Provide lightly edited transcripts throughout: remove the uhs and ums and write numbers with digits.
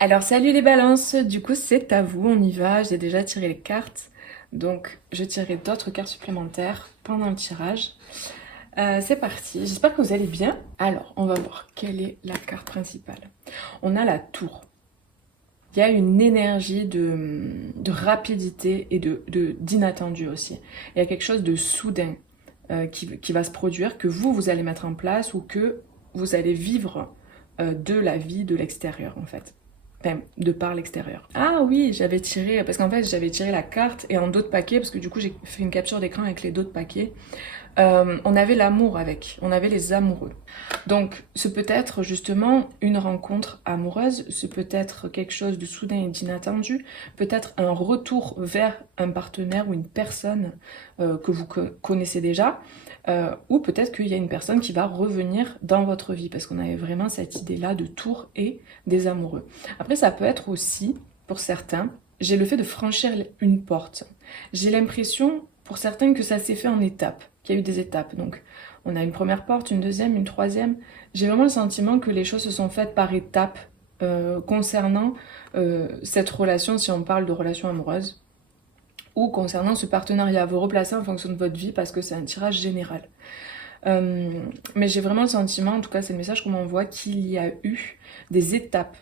Alors salut les balances, du coup c'est à vous, on y va, j'ai déjà tiré les cartes, donc je tirerai d'autres cartes supplémentaires pendant le tirage. C'est parti, j'espère que vous allez bien. Alors on va voir quelle est la carte principale. On a la tour. Il y a une énergie de rapidité et d'inattendu aussi. Il y a quelque chose de soudain qui va se produire, que vous allez mettre en place ou que vous allez vivre de la vie de l'extérieur en fait. Enfin, de par l'extérieur. Ah oui, j'avais tiré, parce qu'en fait j'avais tiré la carte et en d'autres paquets, parce que du coup j'ai fait une capture d'écran avec les d'autres paquets. On avait l'amour avec, on avait les amoureux. Donc ce peut être justement une rencontre amoureuse, ce peut être quelque chose de soudain et d'inattendu, peut-être un retour vers un partenaire ou une personne que vous connaissez déjà, ou peut-être qu'il y a une personne qui va revenir dans votre vie, parce qu'on avait vraiment cette idée-là de tour et des amoureux. Après ça peut être aussi, pour certains, j'ai le fait de franchir une porte. J'ai l'impression, pour certains, que ça s'est fait en étapes, qu'il y a eu des étapes. Donc, on a une première porte, une deuxième, une troisième. J'ai vraiment le sentiment que les choses se sont faites par étapes concernant cette relation, si on parle de relation amoureuse, ou concernant ce partenariat. Vous replacez en fonction de votre vie parce que c'est un tirage général. Mais j'ai vraiment le sentiment, en tout cas c'est le message qu'on m'envoie, qu'il y a eu des étapes.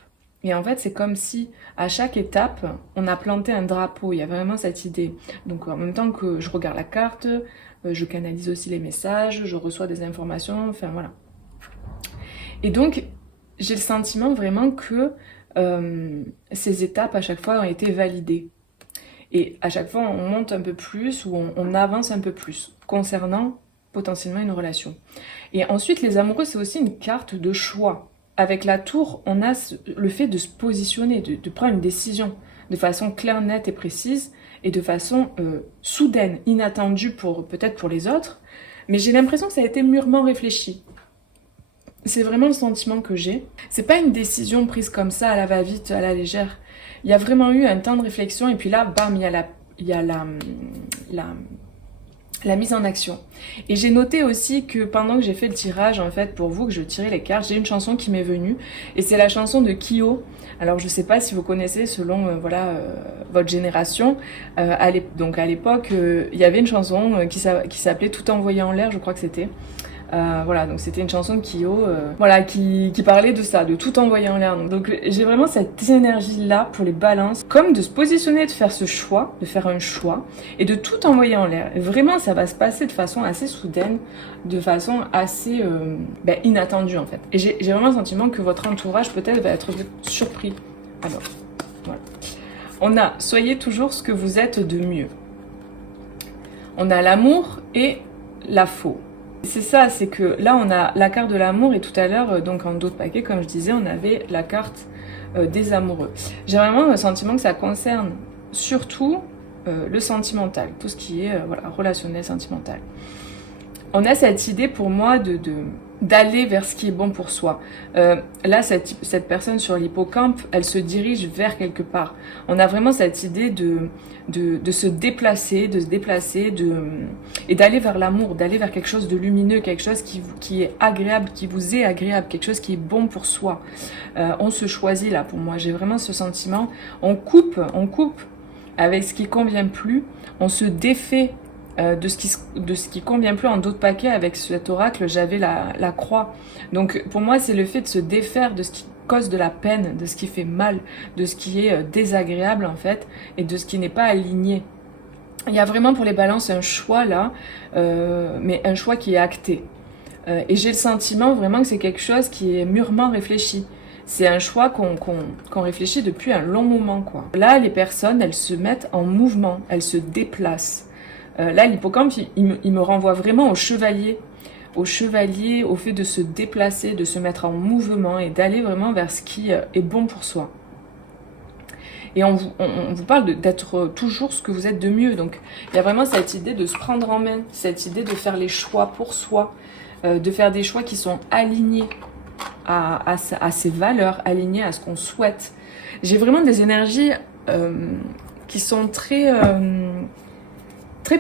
Et en fait, c'est comme si à chaque étape, on a planté un drapeau. Il y a vraiment cette idée. Donc en même temps que je regarde la carte, je canalise aussi les messages, je reçois des informations, enfin voilà. Et donc, j'ai le sentiment vraiment que ces étapes à chaque fois ont été validées. Et à chaque fois, on monte un peu plus ou on avance un peu plus concernant potentiellement une relation. Et ensuite, les amoureux, c'est aussi une carte de choix. Avec la tour, on a le fait de se positionner, de prendre une décision de façon claire, nette et précise, et de façon soudaine, inattendue peut-être pour les autres, mais j'ai l'impression que ça a été mûrement réfléchi. C'est vraiment le sentiment que j'ai. C'est pas une décision prise comme ça, à la va-vite, à la légère. Il y a vraiment eu un temps de réflexion, et puis là, bam, il y a la mise en action. Et j'ai noté aussi que pendant que j'ai fait le tirage, en fait, pour vous, que je tirais les cartes, j'ai une chanson qui m'est venue, et c'est la chanson de Kyo. Alors je sais pas si vous connaissez selon votre génération. Donc à l'époque, il y avait une chanson qui s'appelait Tout envoyé en l'air, je crois que c'était. Voilà, donc c'était une chanson de Kyo, voilà, qui parlait de ça, de tout envoyer en l'air. Donc j'ai vraiment cette énergie-là pour les balances, comme de se positionner, de faire ce choix, de faire un choix, et de tout envoyer en l'air. Et vraiment, ça va se passer de façon assez soudaine, de façon assez inattendue en fait. Et j'ai vraiment le sentiment que votre entourage peut-être va être surpris. Alors, voilà. On a « Soyez toujours ce que vous êtes de mieux ». On a l'amour et la faux. C'est ça, c'est que là on a la carte de l'amour et tout à l'heure, donc en d'autres paquets, comme je disais, on avait la carte des amoureux. J'ai vraiment le sentiment que ça concerne surtout le sentimental, tout ce qui est relationnel, sentimental. On a cette idée pour moi d'aller vers ce qui est bon pour soi. Là, cette personne sur l'hippocampe, elle se dirige vers quelque part. On a vraiment cette idée de se déplacer, et d'aller vers l'amour, d'aller vers quelque chose de lumineux, quelque chose qui est agréable, qui vous est agréable, quelque chose qui est bon pour soi. On se choisit là, pour moi. J'ai vraiment ce sentiment. On coupe avec ce qui convient plus. On se défait de ce qui convient plus. En d'autres paquets, avec cet oracle, j'avais la croix. Donc pour moi, c'est le fait de se défaire de ce qui cause de la peine, de ce qui fait mal, de ce qui est désagréable en fait, et de ce qui n'est pas aligné. Il y a vraiment pour les balances un choix là, mais un choix qui est acté. Et j'ai le sentiment vraiment que c'est quelque chose qui est mûrement réfléchi. C'est un choix qu'on réfléchit depuis un long moment, quoi. Là, les personnes, elles se mettent en mouvement, elles se déplacent. Là, l'hippocampe, il me renvoie vraiment au chevalier, au fait de se déplacer, de se mettre en mouvement et d'aller vraiment vers ce qui est bon pour soi. Et on vous parle d'être toujours ce que vous êtes de mieux. Donc, il y a vraiment cette idée de se prendre en main, cette idée de faire les choix pour soi, de faire des choix qui sont alignés à ses valeurs, alignés à ce qu'on souhaite. J'ai vraiment des énergies qui sont très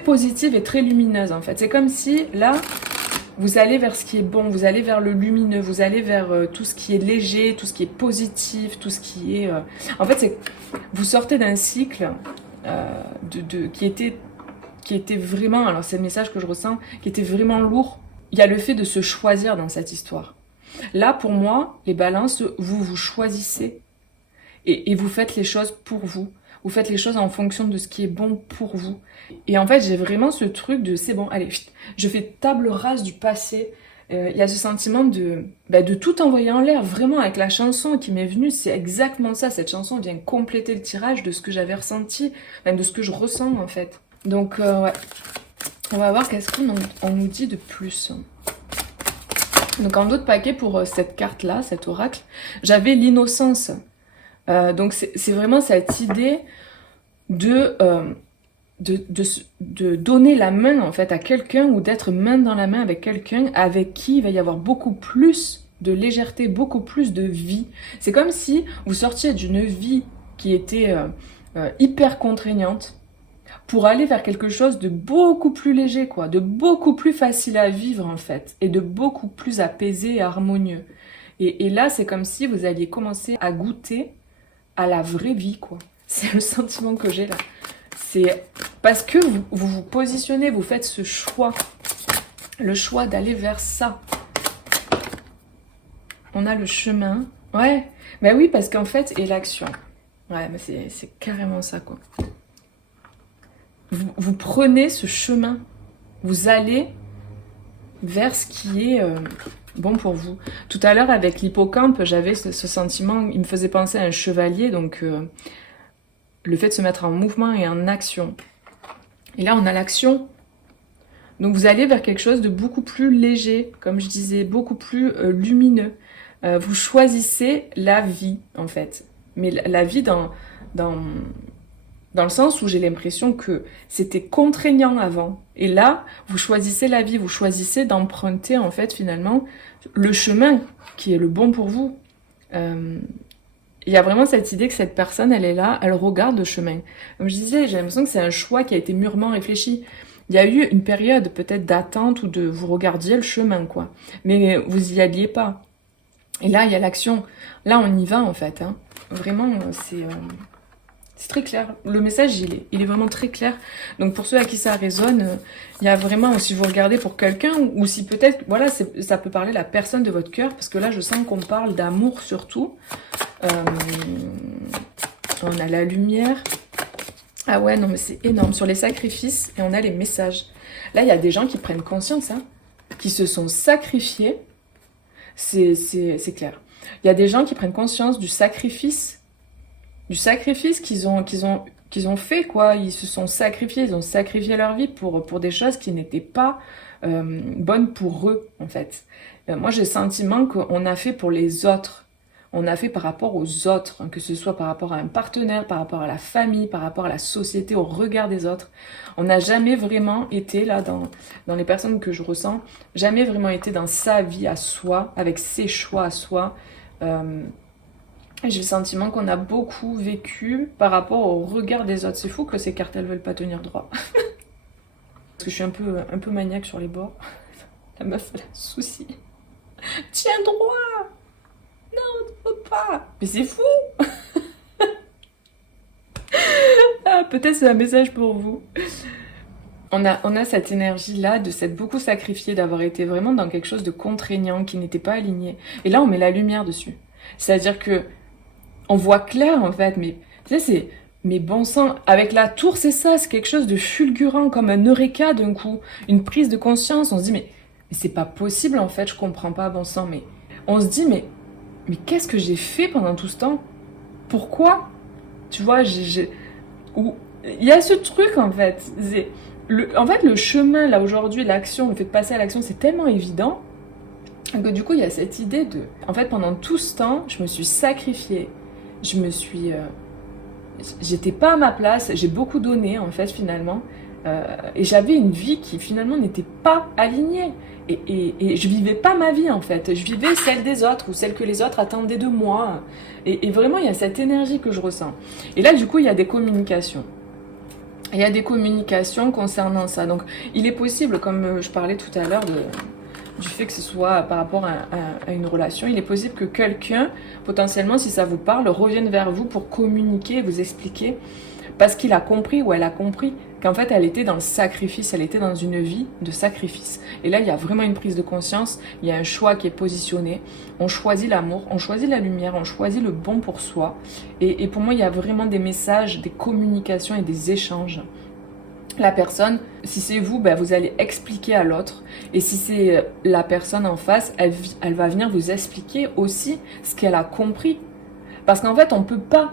positives et très lumineuses en fait. C'est comme si là, Vous allez vers ce qui est bon, vous allez vers le lumineux, vous allez vers tout ce qui est léger, tout ce qui est positif, tout ce qui est... En fait, c'est vous sortez d'un cycle qui était vraiment, alors c'est le message que je ressens, qui était vraiment lourd. Il y a le fait de se choisir dans cette histoire. Là, pour moi, les balances, vous vous choisissez et vous faites les choses pour vous. Vous faites les choses en fonction de ce qui est bon pour vous. Et en fait, j'ai vraiment ce truc de c'est bon, allez, je fais table rase du passé. Il y a ce sentiment de tout envoyer en l'air. Vraiment, avec la chanson qui m'est venue, c'est exactement ça. Cette chanson vient compléter le tirage de ce que j'avais ressenti, même de ce que je ressens en fait. Donc, ouais. On va voir qu'est-ce qu'on nous dit de plus. Donc, en d'autres paquets pour cette carte-là, cet oracle, j'avais l'innocence. Donc c'est vraiment cette idée de donner la main en fait à quelqu'un ou d'être main dans la main avec quelqu'un avec qui il va y avoir beaucoup plus de légèreté, beaucoup plus de vie. C'est comme si vous sortiez d'une vie qui était hyper contraignante pour aller vers quelque chose de beaucoup plus léger, quoi, de beaucoup plus facile à vivre en fait, et de beaucoup plus apaisé et harmonieux. Et là, c'est comme si vous alliez commencer à goûter à la vraie vie, quoi. C'est le sentiment que j'ai là. C'est parce que vous positionnez, vous faites ce choix. Le choix d'aller vers ça. On a le chemin. Ouais, mais oui, parce qu'en fait, et l'action. Ouais, mais c'est carrément ça, quoi. Vous prenez ce chemin. Vous allez vers ce qui est... bon pour vous. Tout à l'heure, avec l'hippocampe, j'avais ce sentiment, il me faisait penser à un chevalier, donc le fait de se mettre en mouvement et en action. Et là, on a l'action. Donc vous allez vers quelque chose de beaucoup plus léger, comme je disais, beaucoup plus lumineux. Vous choisissez la vie, en fait. Mais la vie dans le sens où j'ai l'impression que c'était contraignant avant. Et là, vous choisissez la vie, vous choisissez d'emprunter, en fait, finalement, le chemin qui est le bon pour vous. Il y a vraiment cette idée que cette personne, elle est là, elle regarde le chemin. Comme je disais, j'ai l'impression que c'est un choix qui a été mûrement réfléchi. Il y a eu une période peut-être d'attente ou de vous regardiez le chemin, quoi. Mais vous y alliez pas. Et là, il y a l'action. Là, on y va, en fait. Hein. Vraiment, c'est très clair. Le message, il est vraiment très clair. Donc, pour ceux à qui ça résonne, il y a vraiment, si vous regardez pour quelqu'un, ou si peut-être, voilà, ça peut parler la personne de votre cœur, parce que là, je sens qu'on parle d'amour surtout. On a la lumière. Ah ouais, non, mais c'est énorme. Sur les sacrifices, et on a les messages. Là, il y a des gens qui prennent conscience, hein, qui se sont sacrifiés. C'est clair. Il y a des gens qui prennent conscience du sacrifice qu'ils ont fait, quoi. Ils se sont sacrifiés, ils ont sacrifié leur vie pour des choses qui n'étaient pas bonnes pour eux, en fait. Moi, j'ai le sentiment qu'on a fait pour les autres. On a fait par rapport aux autres, hein, que ce soit par rapport à un partenaire, par rapport à la famille, par rapport à la société, au regard des autres. On n'a jamais vraiment été, là, dans les personnes que je ressens, jamais vraiment été dans sa vie à soi, avec ses choix à soi. J'ai le sentiment qu'on a beaucoup vécu par rapport au regard des autres. C'est fou que ces cartes, elles veulent pas tenir droit. Parce que je suis un peu maniaque sur les bords. La meuf, elle a un souci. Tiens droit! Non, tu peux pas! Mais c'est fou! Ah, peut-être c'est un message pour vous. On a cette énergie-là de s'être beaucoup sacrifié, d'avoir été vraiment dans quelque chose de contraignant, qui n'était pas aligné. Et là, on met la lumière dessus. C'est-à-dire que on voit clair, en fait, mais tu sais, c'est... Mais bon sang, avec la tour, c'est ça, c'est quelque chose de fulgurant, comme un eureka d'un coup, une prise de conscience. On se dit, mais c'est pas possible, en fait, je comprends pas, bon sang, mais... On se dit, mais qu'est-ce que j'ai fait pendant tout ce temps? Pourquoi? Tu vois, il y a ce truc, en fait. En fait, le chemin, là, aujourd'hui, l'action, le fait de passer à l'action, c'est tellement évident que du coup, il y a cette idée de... En fait, pendant tout ce temps, je me suis sacrifiée. J'étais pas à ma place, j'ai beaucoup donné, en fait, finalement. Et j'avais une vie qui, finalement, n'était pas alignée. Et je vivais pas ma vie, en fait. Je vivais celle des autres, ou celle que les autres attendaient de moi. Et vraiment, il y a cette énergie que je ressens. Et là, du coup, il y a des communications. Il y a des communications concernant ça. Donc, il est possible, comme je parlais tout à l'heure, du fait que ce soit par rapport à une relation. Il est possible que quelqu'un, potentiellement, si ça vous parle, revienne vers vous pour communiquer, vous expliquer, parce qu'il a compris ou elle a compris qu'en fait elle était dans le sacrifice, elle était dans une vie de sacrifice. Et là il y a vraiment une prise de conscience, il y a un choix qui est positionné, on choisit l'amour, on choisit la lumière, on choisit le bon pour soi. Et pour moi il y a vraiment des messages, des communications et des échanges. La personne, si c'est vous, ben vous allez expliquer à l'autre. Et si c'est la personne en face, elle va venir vous expliquer aussi ce qu'elle a compris. Parce qu'en fait on ne peut pas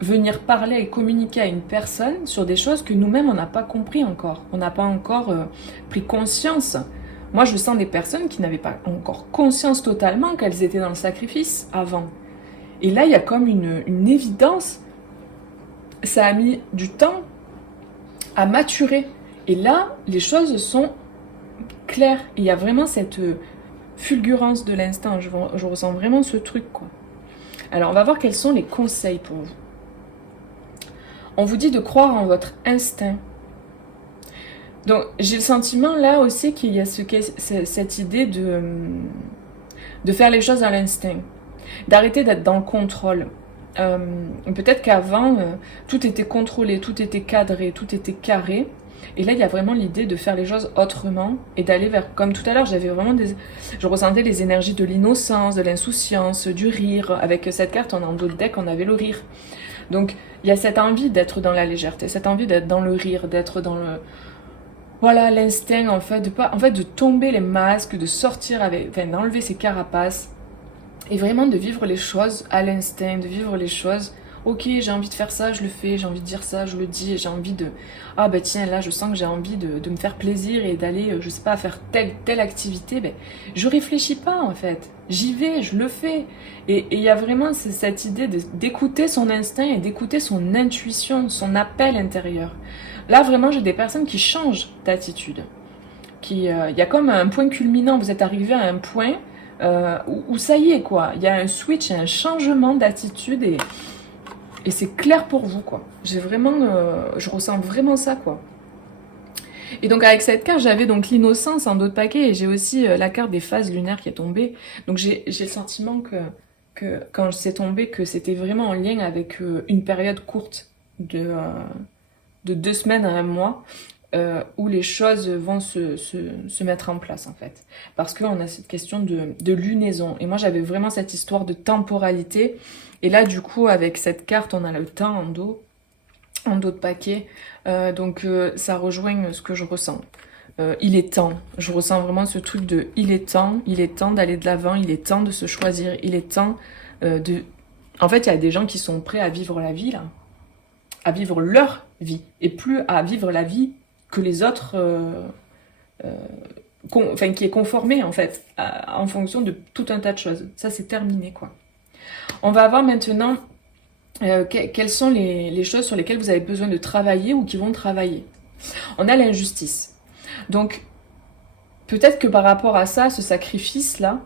venir parler et communiquer à une personne sur des choses que nous-mêmes on n'a pas compris encore. On n'a pas encore pris conscience. Moi je sens des personnes qui n'avaient pas encore conscience totalement qu'elles étaient dans le sacrifice avant. Et là il y a comme une évidence. Ça a mis du temps à maturer. Et là les choses sont claires. Et il y a vraiment cette fulgurance de l'instant. Je ressens vraiment ce truc quoi. Alors on va voir quels sont les conseils pour vous. On vous dit de croire en votre instinct. Donc j'ai le sentiment là aussi qu'il y a cette idée de faire les choses à l'instinct, d'arrêter d'être dans le contrôle. Peut-être qu'avant, tout était contrôlé, tout était cadré, tout était carré. Et là, il y a vraiment l'idée de faire les choses autrement et d'aller vers... Comme tout à l'heure, je ressentais les énergies de l'innocence, de l'insouciance, du rire. Avec cette carte, en dos de deck, on avait le rire. Donc, il y a cette envie d'être dans la légèreté, cette envie d'être dans le rire, d'être dans le... Voilà, l'instinct, en fait, de tomber les masques, de sortir d'enlever ses carapaces et vraiment de vivre les choses à l'instinct, de vivre les choses... Ok, j'ai envie de faire ça, je le fais, j'ai envie de dire ça, je le dis, j'ai envie de... Ah bah tiens, là je sens que j'ai envie de me faire plaisir et d'aller, je sais pas, faire telle activité, ben, je réfléchis pas en fait, j'y vais, je le fais. Et il y a vraiment cette idée d'écouter son instinct et d'écouter son intuition, son appel intérieur. Là vraiment j'ai des personnes qui changent d'attitude. Il y a comme un point culminant, vous êtes arrivé à un point où ça y est quoi, il y a un switch, un changement d'attitude et c'est clair pour vous, quoi. Je ressens vraiment ça, quoi. Et donc avec cette carte, j'avais donc l'innocence en dos de paquet et j'ai aussi la carte des phases lunaires qui est tombée. Donc j'ai le sentiment que quand c'est tombé, que c'était vraiment en lien avec une période courte de 2 semaines à 1 mois où les choses vont se mettre en place, en fait. Parce qu'on a cette question de lunaison. Et moi, j'avais vraiment cette histoire de temporalité. Et là, du coup, avec cette carte, on a le temps en dos de paquet. Donc, ça rejoint ce que je ressens. Il est temps. Je ressens vraiment ce truc de il est temps d'aller de l'avant, il est temps de se choisir, il est temps de... En fait, il y a des gens qui sont prêts à vivre la vie, là. À vivre leur vie. Et plus à vivre la vie que les autres... qui est conformé, en fait, en fonction de tout un tas de choses. Ça, c'est terminé, quoi. On va voir maintenant quelles sont les choses sur lesquelles vous avez besoin de travailler ou qui vont travailler. On a l'injustice. Donc, peut-être que par rapport à ça, ce sacrifice-là,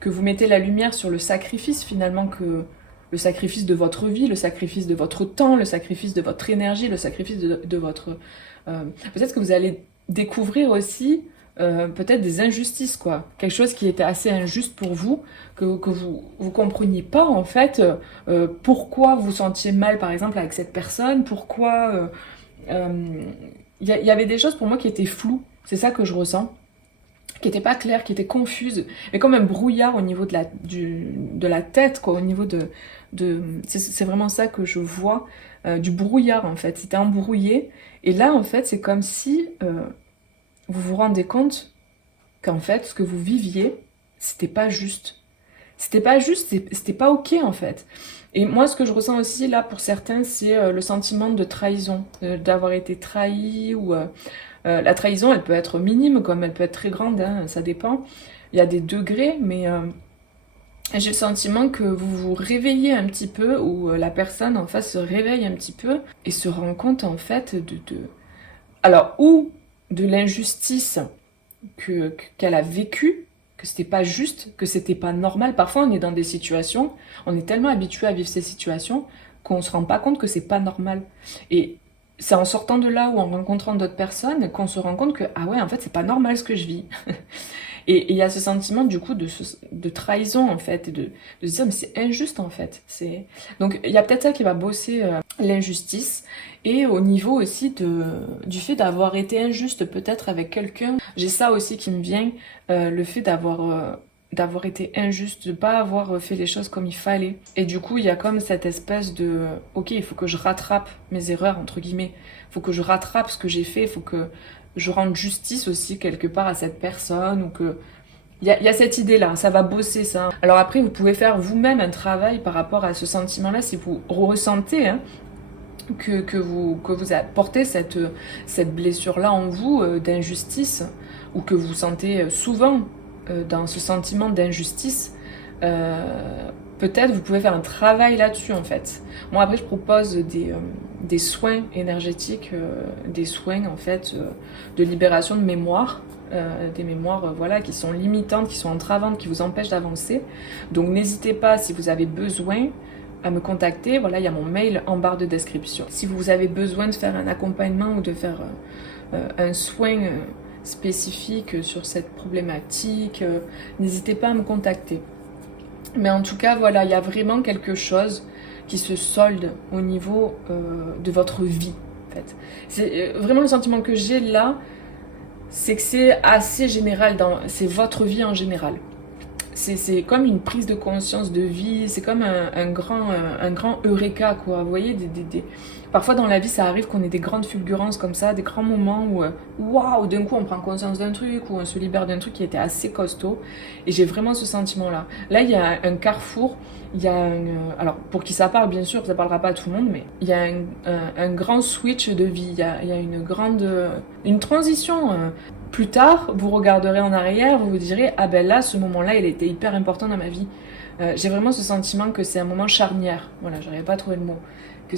que vous mettez la lumière sur le sacrifice, finalement, le sacrifice de votre vie, le sacrifice de votre temps, le sacrifice de votre énergie, le sacrifice de votre... peut-être que vous allez découvrir aussi peut-être des injustices, quoi. Quelque chose qui était assez injuste pour vous, que vous compreniez pas, en fait, pourquoi vous sentiez mal, par exemple, avec cette personne, pourquoi... Il y avait des choses pour moi qui étaient floues, c'est ça que je ressens, qui n'étaient pas claires, qui étaient confuses, mais comme un brouillard au niveau de la tête, quoi, au niveau c'est vraiment ça que je vois, du brouillard, en fait. C'était embrouillé, et là, en fait, c'est comme si... vous vous rendez compte qu'en fait, ce que vous viviez, c'était pas juste. C'était pas juste, c'était pas ok en fait. Et moi, ce que je ressens aussi là pour certains, c'est le sentiment de trahison, d'avoir été trahi ou la trahison, elle peut être minime comme elle peut être très grande, hein, ça dépend. Il y a des degrés, mais j'ai le sentiment que vous vous réveillez un petit peu ou la personne en face se réveille un petit peu et se rend compte en fait alors ou de l'injustice qu'elle a vécue, que c'était pas juste, que c'était pas normal. Parfois, on est dans des situations, on est tellement habitué à vivre ces situations qu'on se rend pas compte que c'est pas normal. Et c'est en sortant de là ou en rencontrant d'autres personnes qu'on se rend compte que, ah ouais, en fait, c'est pas normal ce que je vis. Et il y a ce sentiment du coup de trahison en fait, et de se dire mais c'est injuste en fait. Donc il y a peut-être ça qui va bosser l'injustice, et au niveau aussi du fait d'avoir été injuste peut-être avec quelqu'un. J'ai ça aussi qui me vient, le fait d'avoir été injuste, de pas avoir fait les choses comme il fallait. Et du coup, il y a comme cette espèce de ok, il faut que je rattrape mes erreurs entre guillemets. Il faut que je rattrape ce que j'ai fait, il faut que je rende justice aussi quelque part à cette personne, ou que il y a cette idée-là, ça va bosser ça. Alors après, vous pouvez faire vous-même un travail par rapport à ce sentiment-là si vous ressentez hein, que vous apportez cette blessure-là en vous d'injustice, ou que vous sentez souvent dans ce sentiment d'injustice. Peut-être vous pouvez faire un travail là-dessus en fait. Moi après je propose des soins énergétiques, des soins en fait de libération de mémoire, des mémoires voilà, qui sont limitantes, qui sont entravantes, qui vous empêchent d'avancer. Donc n'hésitez pas si vous avez besoin à me contacter, voilà il y a mon mail en barre de description. Si vous avez besoin de faire un accompagnement ou de faire un soin spécifique sur cette problématique, n'hésitez pas à me contacter. Mais en tout cas, voilà, il y a vraiment quelque chose qui se solde au niveau de votre vie, en fait. C'est vraiment le sentiment que j'ai là, c'est que c'est assez général, c'est votre vie en général. C'est comme une prise de conscience de vie, c'est comme un grand eureka, quoi. Vous voyez, parfois dans la vie, ça arrive qu'on ait des grandes fulgurances comme ça, des grands moments où, waouh, d'un coup, on prend conscience d'un truc, ou on se libère d'un truc qui était assez costaud. Et j'ai vraiment ce sentiment-là. Là, il y a un carrefour, il y a alors, pour qui ça parle, bien sûr, ça parlera pas à tout le monde, mais il y a un grand switch de vie, il y a une transition. Plus tard, vous regarderez en arrière, vous vous direz « Ah ben là, ce moment-là, il était hyper important dans ma vie. » J'ai vraiment ce sentiment que c'est un moment charnière. Voilà, j'arrivais pas à trouver le mot. Que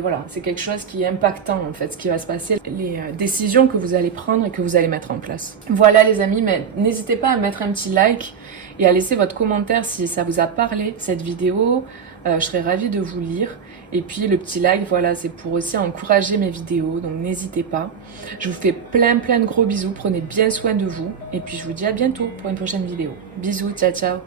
voilà, c'est quelque chose qui est impactant, en fait, ce qui va se passer, les décisions que vous allez prendre et que vous allez mettre en place. Voilà, les amis, mais n'hésitez pas à mettre un petit like et à laisser votre commentaire si ça vous a parlé, cette vidéo. Je serais ravie de vous lire. Et puis le petit like, voilà, c'est pour aussi encourager mes vidéos, donc n'hésitez pas. Je vous fais plein de gros bisous, prenez bien soin de vous. Et puis je vous dis à bientôt pour une prochaine vidéo. Bisous, ciao ciao.